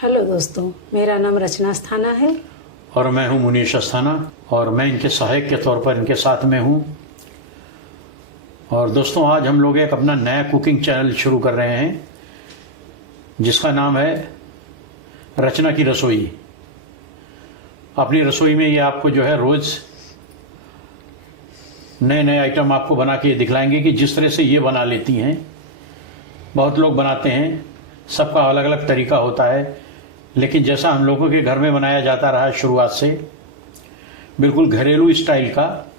Hello दोस्तों, मेरा नाम रचना अस्थाना है और मैं हूं मुनीश अस्थाना और मैं इनके सहायक के तौर पर इनके साथ में हूं। और दोस्तों, आज हम लोग एक अपना नया कुकिंग चैनल शुरू कर रहे हैं जिसका नाम है रचना की रसोई। अपनी रसोई में ये आपको जो है रोज़ नए नए आइटम आपको बना के दिखलाएंगे कि जिस तरह से ये बना लेती हैं। बहुत लोग बनाते हैं, सबका अलग अलग तरीका होता है, लेकिन जैसा हम लोगों के घर में बनाया जाता रहा शुरुआत से, बिल्कुल घरेलू स्टाइल का,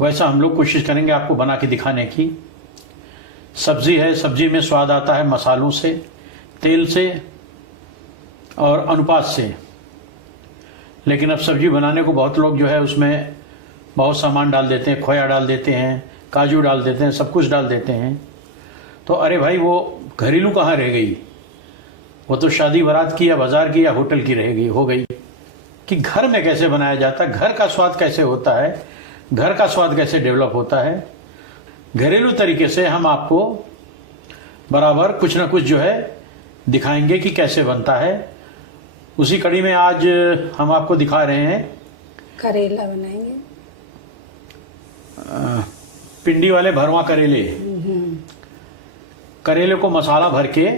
वैसा हम लोग कोशिश करेंगे आपको बना के दिखाने की। सब्जी है, सब्जी में स्वाद आता है मसालों से, तेल से और अनुपात से। लेकिन अब सब्जी बनाने को बहुत लोग जो है उसमें बहुत सामान डाल देते हैं, खोया डाल देते हैं, काजू डाल देते हैं, सब कुछ डाल देते हैं। तो अरे भाई, वो घरेलू कहाँ रह गई? वो तो शादी बारात की या बाजार की या होटल की रहेगी हो गई। कि घर में कैसे बनाया जाता है, घर का स्वाद कैसे होता है, घर का स्वाद कैसे डेवलप होता है। घरेलू तरीके से हम आपको बराबर कुछ ना कुछ जो है दिखाएंगे कि कैसे बनता है। उसी कड़ी में आज हम आपको दिखा रहे हैं करेला बनाएंगे। पिंडी वाले भरवा करेले। करेले को मसाला भर के,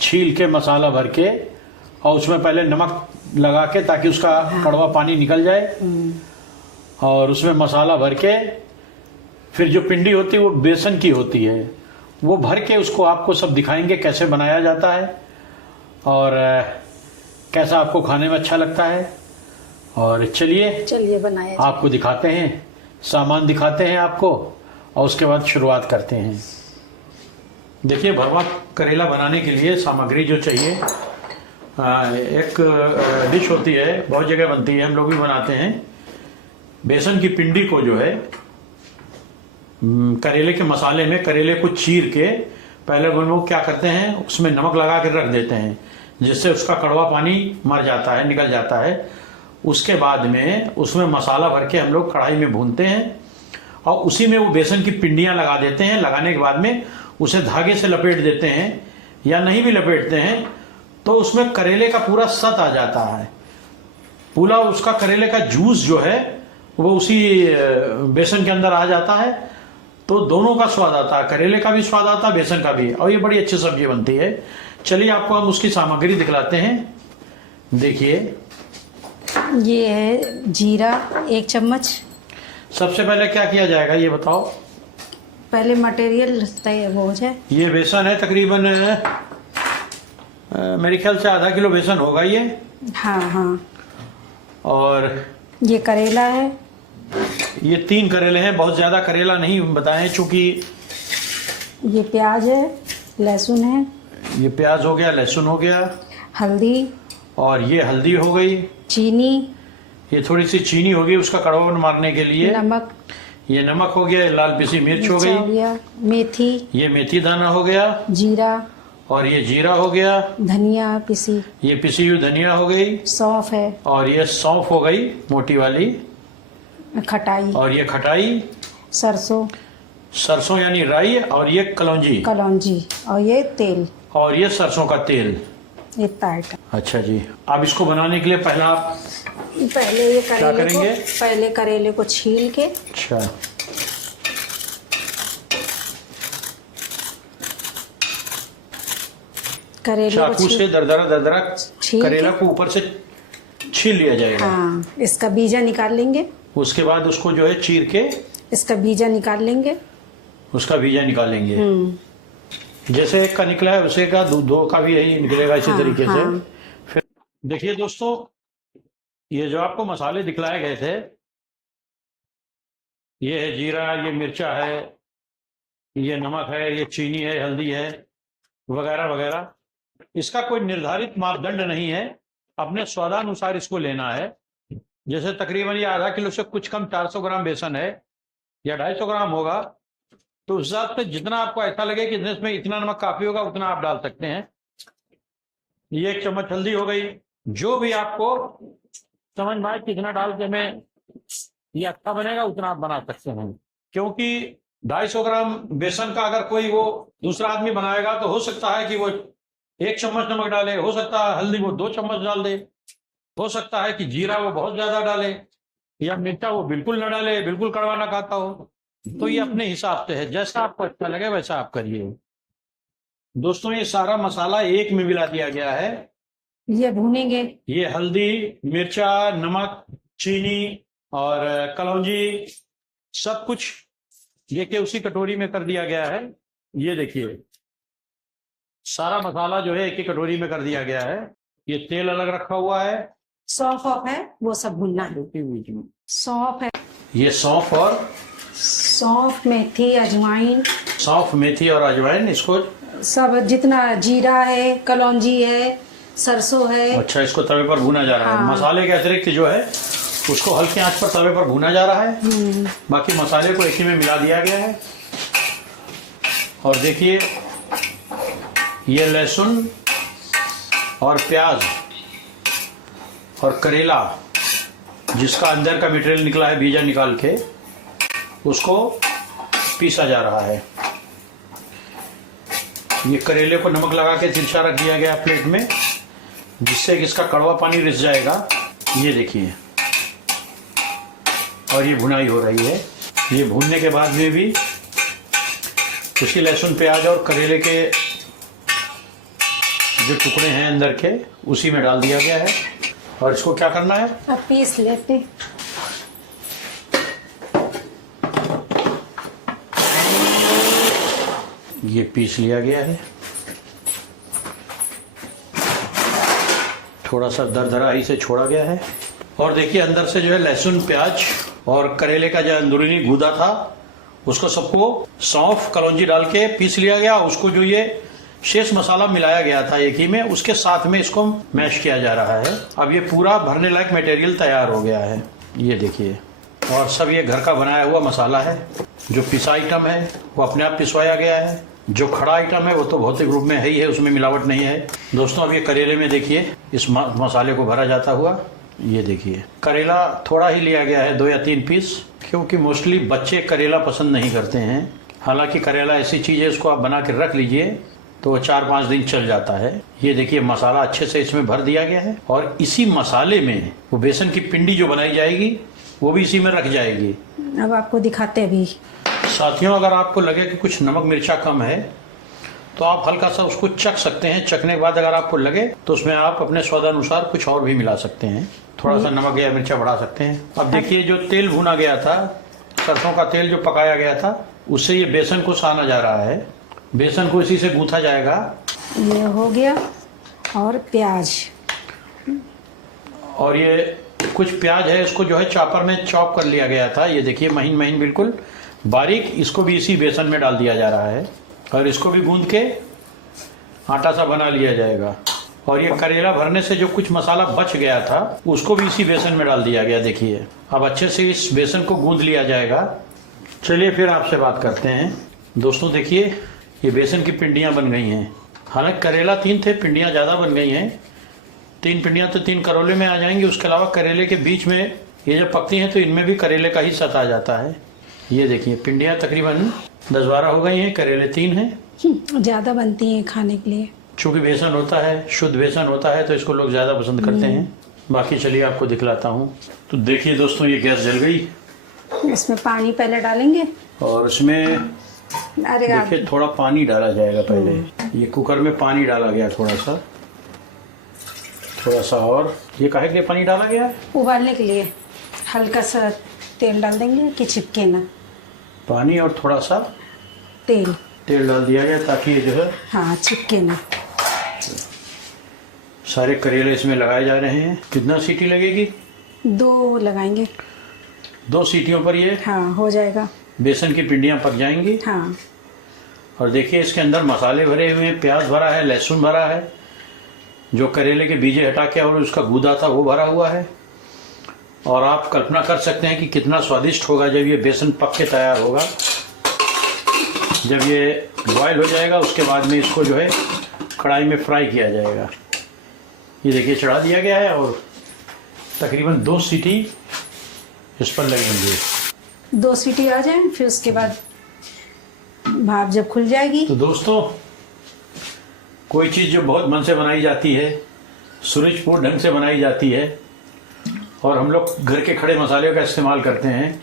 छील के मसाला भर के, और उसमें पहले नमक लगा के ताकि उसका कड़वा पानी निकल जाए, और उसमें मसाला भर के फिर जो पिंडी होती है वो बेसन की होती है, वो भर के उसको आपको सब दिखाएंगे कैसे बनाया जाता है और कैसा आपको खाने में अच्छा लगता है। और चलिए बनाए आपको दिखाते हैं, सामान दिखाते हैं आपको और उसके बाद शुरुआत करते हैं। देखिए, भरवा करेला बनाने के लिए सामग्री जो चाहिए, एक डिश होती है, बहुत जगह बनती है, हम लोग भी बनाते हैं। बेसन की पिंडी को जो है करेले के मसाले में, करेले को चीर के पहले वो लोग क्या करते हैं, उसमें नमक लगा के रख देते हैं, जिससे उसका कड़वा पानी मर जाता है, निकल जाता है। उसके बाद में उसमें मसाला भर के हम लोग कढ़ाई में भूनते हैं और उसी में वो बेसन की पिंडियाँ लगा देते हैं। लगाने के बाद में उसे धागे से लपेट देते हैं या नहीं भी लपेटते हैं तो उसमें करेले का पूरा सत आ जाता है। पूरा उसका करेले का जूस जो है वो उसी बेसन के अंदर आ जाता है, तो दोनों का स्वाद आता है, करेले का भी स्वाद आता है, बेसन का भी, और ये बड़ी अच्छी सब्जी बनती है। चलिए आपको हम उसकी सामग्री दिखलाते हैं। देखिए, ये है जीरा 1 चम्मच। सबसे पहले क्या किया जाएगा ये बताओ? पहले मटेरियल तैयार हो जाए। ये बेसन है, तकरीबन मेरे ख्याल से आधा किलो बेसन होगा ये। हाँ। और ये करेला है, ये 3 करेले हैं, बहुत ज़्यादा करेला नहीं बताएं चूँकि। ये प्याज है, लहसुन है, ये प्याज हो गया, लहसुन हो गया, हल्दी, और ये हल्दी हो गई, चीनी, ये थोड़ी सी चीनी होगी उसका कड़वापन मारने के लिए, नमक, ये नमक हो गया, लाल पिसी मिर्च हो गई, मेथी, ये मेथी दाना हो गया, जीरा, और ये जीरा हो गया, धनिया पिसी, ये पिसी हुई धनिया हो गई, सौंफ है, और ये सौंफ हो गई मोटी वाली, खटाई, और ये खटाई, सरसों यानी राई, और ये कलौंजी, और ये तेल, और ये सरसों का तेल, इतना आइटम। अच्छा जी, अब इसको बनाने के लिए पहले ये करेले को छील के, अच्छा, चाकू से दरदरा करेला को ऊपर से छील लिया जाएगा। हाँ, इसका बीजा निकाल लेंगे। उसके बाद उसको जो है चीर के इसका बीजा निकाल लेंगे, उसका बीजा निकालेंगे। जैसे एक का निकला है उसे का दो का भी यही निकलेगा इसी तरीके से। फिर देखिए दोस्तों, ये जो आपको मसाले दिखलाए गए थे, ये है जीरा, ये मिर्चा है, ये नमक है, ये चीनी है, हल्दी है, वगैरह वगैरह। इसका कोई निर्धारित मापदंड नहीं है, अपने स्वादानुसार इसको लेना है। जैसे तकरीबन ये आधा किलो से कुछ कम 400 ग्राम बेसन है या 250 ग्राम होगा, तो उस हिसाब से जितना आपको ऐसा लगे कि इसमें इतना नमक काफी होगा उतना आप डाल सकते हैं। ये 1 चम्मच हल्दी हो गई। जो भी आपको समझ में आए कितना डाल के में ये अच्छा बनेगा उतना आप बना सकते हैं। क्योंकि 250 ग्राम बेसन का अगर कोई वो दूसरा आदमी बनाएगा तो हो सकता है कि वो 1 चम्मच नमक डाले, हो सकता है हल्दी वो 2 चम्मच डाल दे, हो सकता है कि जीरा वो बहुत ज्यादा डाले, या मिर्चा वो बिल्कुल ना डाले, बिल्कुल कड़वा ना खाता हो। तो ये अपने हिसाब से है, जैसा आपको अच्छा लगे वैसा आप करिए। दोस्तों ये सारा मसाला एक में मिला दिया गया है। ये भूनेंगे। ये हल्दी, मिर्चा, नमक, चीनी और कलौंजी सब कुछ देखिए उसी कटोरी में कर दिया गया है। ये देखिए सारा मसाला जो है एक ही कटोरी में कर दिया गया है। ये तेल अलग रखा हुआ है। सौंफ है वो सब भूनना है। सौंफ है, ये सौंफ और सौंफ, मेथी, अजवाइन, सौंफ, मेथी और अजवाइन, इसको सब जितना जीरा है, कलौंजी है, सरसों है। अच्छा इसको तवे पर भूना जा रहा है। हाँ। मसाले के अतिरिक्त जो है उसको हल्की आंच पर तवे पर भूना जा रहा है। बाकी मसाले को एक ही में मिला दिया गया है। और देखिए ये लहसुन और प्याज और करेला जिसका अंदर का मटेरियल निकला है बीजा निकाल के, उसको पीसा जा रहा है। ये करेले को नमक लगा के तिरछा रख दिया गया प्लेट में, जिससे कि इसका कड़वा पानी रिस जाएगा। ये देखिए, और ये भुनाई हो रही है। ये भूनने के बाद में भी उसी लहसुन, प्याज और करेले के जो टुकड़े हैं अंदर के उसी में डाल दिया गया है। और इसको क्या करना है, अब पीस लेते। ये पीस लिया गया है। थोड़ा सा दरदरा ही से छोड़ा गया है। और देखिए अंदर से जो है लहसुन, प्याज और करेले का जो अंदरूनी गूदा था उसको सबको सौंफ, कलौंजी डाल के पीस लिया गया। उसको जो ये शेष मसाला मिलाया गया था एक ही में, उसके साथ में इसको मैश किया जा रहा है। अब ये पूरा भरने लायक मटेरियल तैयार हो गया है। ये देखिए, और सब ये घर का बनाया हुआ मसाला है। जो पिसा आइटम है वो अपने आप पिसवाया गया है। जो खड़ा आइटम है वो तो भौतिक रूप में है ही है, उसमें मिलावट नहीं है। दोस्तों अब ये करेले में देखिए इस मसाले को भरा जाता हुआ। ये देखिए करेला थोड़ा ही लिया गया है, 2 या 3 पीस, क्योंकि मोस्टली बच्चे करेला पसंद नहीं करते हैं। हालांकि करेला ऐसी चीज़ है, इसको आप बना के रख लीजिए तो वो 4-5 दिन चल जाता है। ये देखिए मसाला अच्छे से इसमें भर दिया गया है। और इसी मसाले में वो बेसन की पिंडी जो बनाई जाएगी वो भी इसी में रख जाएगी। अब आपको दिखाते अभी। साथियों अगर आपको लगे कि कुछ नमक मिर्चा कम है तो आप हल्का सा उसको चख सकते हैं। चखने के बाद अगर आपको लगे तो उसमें आप अपने स्वादानुसार कुछ और भी मिला सकते हैं। थोड़ा सा नमक या मिर्चा बढ़ा सकते हैं। अब देखिए जो तेल भुना गया था, सरसों का तेल जो पकाया गया था, उससे ये बेसन को साना जा रहा है। बेसन को इसी से गूंथा जाएगा। ये हो गया। और प्याज, और ये कुछ प्याज है, इसको जो है चॉपर में चॉप कर लिया गया था। ये देखिए महीन महीन बिल्कुल बारीक, इसको भी इसी बेसन में डाल दिया जा रहा है। और इसको भी गूंद के आटा सा बना लिया जाएगा। और ये करेला भरने से जो कुछ मसाला बच गया था उसको भी इसी बेसन में डाल दिया गया। देखिए अब अच्छे से इस बेसन को गूंद लिया जाएगा। चलिए फिर आपसे बात करते हैं। दोस्तों देखिए ये बेसन की पिंडियाँ बन गई हैं। हालांकि करेला 3 थे, पिंडियाँ ज़्यादा बन गई हैं। 3 पिंडियाँ तो 3 करोले में आ जाएंगी। उसके अलावा करेले के बीच में ये जब पकती हैं तो इनमें भी करेले का ही सत आ जाता है। ये देखिए पिंडियाँ तकरीबन 10-12 हो गई हैं। करेले 3 हैं। ज़्यादा बनती हैं खाने के लिए। चूँकि बेसन होता है, शुद्ध बेसन होता है, तो इसको लोग ज़्यादा पसंद करते हैं। बाकी चलिए आपको दिखलाता हूँ। तो देखिए दोस्तों ये गैस जल गई। इसमें पानी पहले डालेंगे। और इसमें अरे देखिए थोड़ा पानी डाला जाएगा पहले। ये कुकर में पानी डाला गया थोड़ा सा और ये काहे के लिए पानी डाला गया है? उबालने के लिए। हल्का सा तेल डाल देंगे कि चिपके ना। पानी और थोड़ा सा तेल डाल दिया गया ताकि ये जो है हाँ चिपके ना। सारे करेले इसमें लगाए जा रहे हैं। कितना सीटी लगेगी? 2 लगाएंगे। 2 सीटियों पर ये हाँ हो जाएगा। बेसन की पिंडियाँ पक जाएंगी। हाँ और देखिए इसके अंदर मसाले भरे हुए हैं, प्याज भरा है, लहसुन भरा है, जो करेले के बीजे हटा के और उसका गूदा था वो भरा हुआ है। और आप कल्पना कर सकते हैं कि कितना स्वादिष्ट होगा जब ये बेसन पक के तैयार होगा। जब ये बॉयल हो जाएगा उसके बाद में इसको जो है कढ़ाई में फ्राई किया जाएगा। ये देखिए चढ़ा दिया गया है और तकरीबन 2 सीटी इस पर लगेंगे। 2 सीटी आ जाए फिर उसके बाद भाप जब खुल जाएगी। तो दोस्तों कोई चीज़ जो बहुत मन से बनाई जाती है, सुरुचिपूर्ण ढंग से बनाई जाती है और हम लोग घर के खड़े मसाले का इस्तेमाल करते हैं,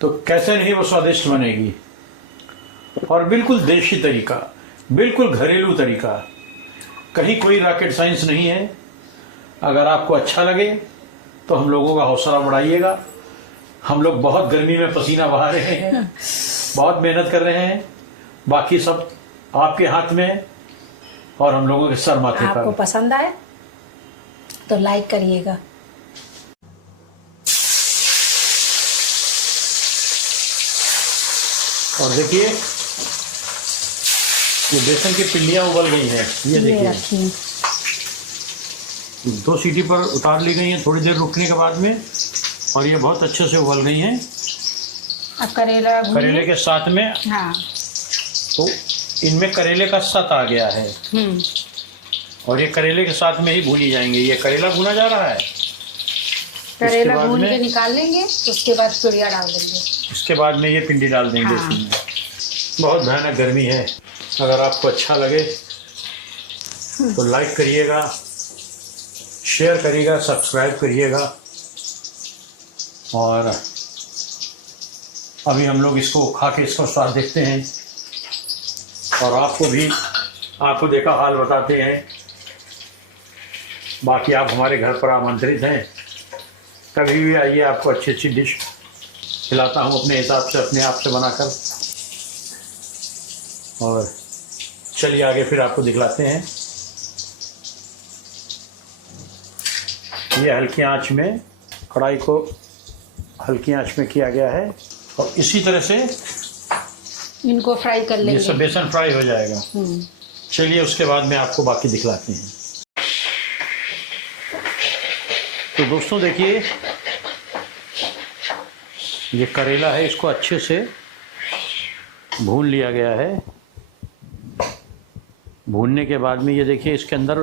तो कैसे नहीं वो स्वादिष्ट बनेगी। और बिल्कुल देशी तरीका, बिल्कुल घरेलू तरीका, कहीं कोई रॉकेट साइंस नहीं है। अगर आपको अच्छा लगे तो हम लोगों का हौसला बढ़ाइएगा। हम लोग बहुत गर्मी में पसीना बहा रहे हैं, बहुत मेहनत कर रहे हैं, बाकी सब आपके हाथ में है और हम लोगों के सर माथे पर। आपको पसंद आए तो लाइक करिएगा। और देखिए ये बेसन की पिंडियां उबल गई हैं, ये ये देखिए रखिए। 2 सीटी पर उतार ली गई हैं थोड़ी देर रुकने के बाद में, और ये बहुत अच्छे से उबल गई हैं। अब करेला भूनिए। करेले के साथ में हाँ। तो इनमें करेले का सत आ गया है और ये करेले के साथ में ही भूनी जाएंगे। ये करेला भुना जा रहा है, करेला बाद भून में- के निकाल लेंगे, उसके बाद चिड़िया डाल देंगे। इसके बाद में ये पिंडी डाल देंगे हाँ। इसमें। बहुत भयानक गर्मी है। अगर आपको अच्छा लगे तो लाइक करिएगा, शेयर करिएगा, सब्सक्राइब करिएगा। और अभी हम लोग इसको खा के इसका स्वाद देखते हैं और आपको देखा हाल बताते हैं। बाकी आप हमारे घर पर आमंत्रित हैं, कभी भी आइए, आपको अच्छी अच्छी डिश खिलाता हूँ अपने हिसाब से, अपने आप से बनाकर। और चलिए आगे फिर आपको दिखलाते हैं। ये हल्की आंच में, कढ़ाई को हल्की आंच में किया गया है और इसी तरह से इनको फ्राई कर ये लेंगे। सब बेसन फ्राई हो जाएगा। चलिए उसके बाद में आपको बाकी दिखलाते हैं। तो दोस्तों देखिए, ये करेला है, इसको अच्छे से भून लिया गया है। भूनने के बाद में ये देखिए इसके अंदर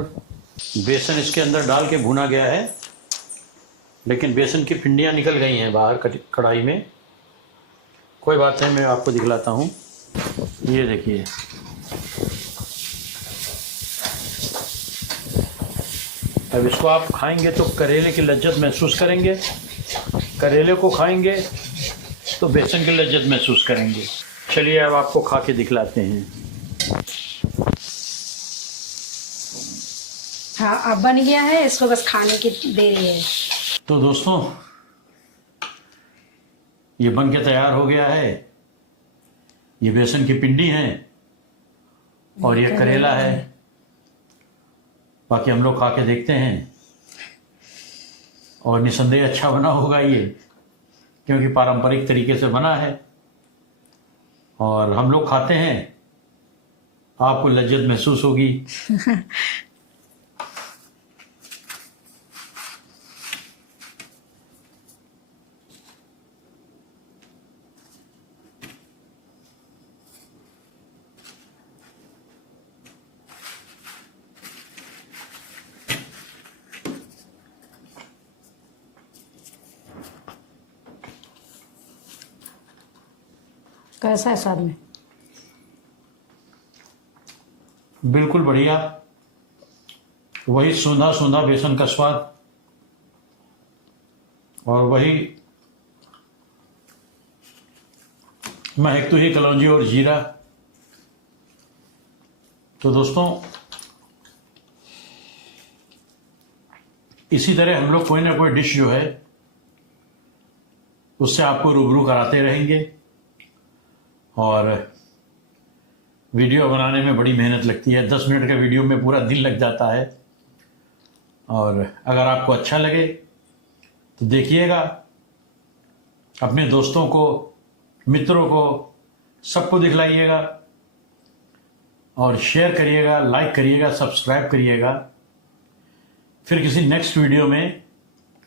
बेसन इसके अंदर डाल के भुना गया है, लेकिन बेसन की पिंडियाँ निकल गई हैं बाहर कढ़ाई में। कोई बात नहीं, मैं आपको दिखलाता हूँ। ये देखिए, अब इसको आप खाएंगे तो करेले की लज्जत महसूस करेंगे, करेले को खाएंगे तो बेसन की लज्जत महसूस करेंगे। चलिए अब आपको खा के दिखलाते हैं। हाँ, अब बन गया है, इसको बस खाने की देरी है। तो दोस्तों ये बन के तैयार हो गया है। ये बेसन की पिंडी है और ये करेला है। बाकी हम लोग खा के देखते हैं और निसंदेह अच्छा बना होगा ये, क्योंकि पारंपरिक तरीके से बना है और हम लोग खाते हैं, आपको लज्जत महसूस होगी। कैसा है स्वाद में? बिल्कुल बढ़िया, वही सूंधा सूंधा बेसन का स्वाद और वही महकती हुई कलौंजी और जीरा। तो दोस्तों इसी तरह हम लोग कोई ना कोई डिश जो है उससे आपको रूबरू कराते रहेंगे। और वीडियो बनाने में बड़ी मेहनत लगती है, 10 मिनट के वीडियो में पूरा दिन लग जाता है। और अगर आपको अच्छा लगे तो देखिएगा, अपने दोस्तों को, मित्रों को, सबको दिखलाइएगा और शेयर करिएगा, लाइक करिएगा, सब्सक्राइब करिएगा। फिर किसी नेक्स्ट वीडियो में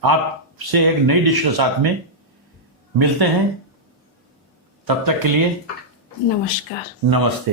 आपसे एक नई डिश के साथ में मिलते हैं। तब तक के लिए नमस्कार। नमस्ते।